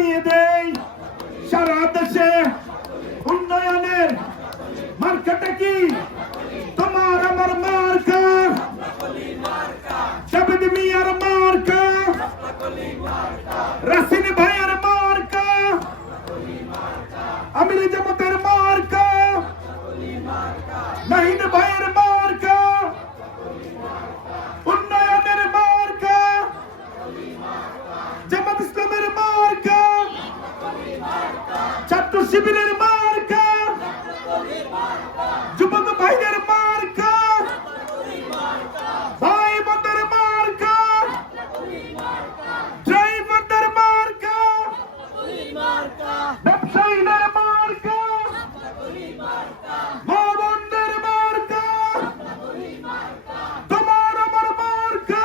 জানিয়ে দেই সারা দেশে উন্নয়নের মার্কাটা কি তোমার আমার মার্কা জাবেদ মিয়ার মার্কা রাসিন ভাইয়ের মার্কা আমির জামাতের মার্কা নাহিদ ভাইয়ের মার্কা উন্নয়নের মার্কা জামাত ইসলামের মার্কা ছাত্র শিবিরের মার্কা যুবক ভাইদের মার্কা ভাই বোনদের মার্কা ড্রাইভারদের মার্কা ব্যবসায়ীদের মার্কা মা বোনদের মার্কা তোমার আমার মার্কা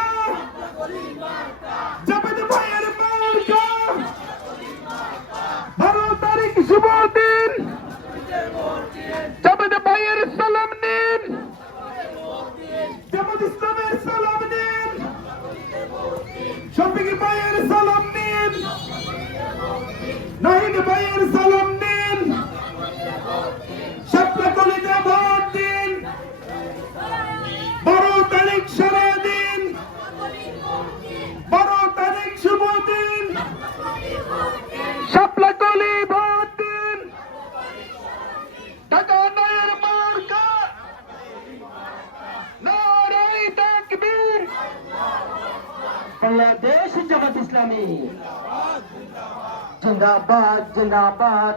জাবেদ ভাইয়ের মার্কা 12 তারিখ শুভ দিন জাবেদ ভাইয়ের সালাম নিন জামাত ইসলামের সালাম নিন শফিক ভাইয়ের সালাম নিন নাহিদ ভাইয়ের সালাম নিন শাপলা কলেজে ভোট দিন 12 তারিখ সারা দিন 12 তারিখ শুভ দিন শাপলা কলি ভোট দিন ঢাকা নয়ের মার্কা নারায়ে তাকবীর বাংলাদেশ জামাত ইসলামী জিন্দাবাদ জিন্দাবাদ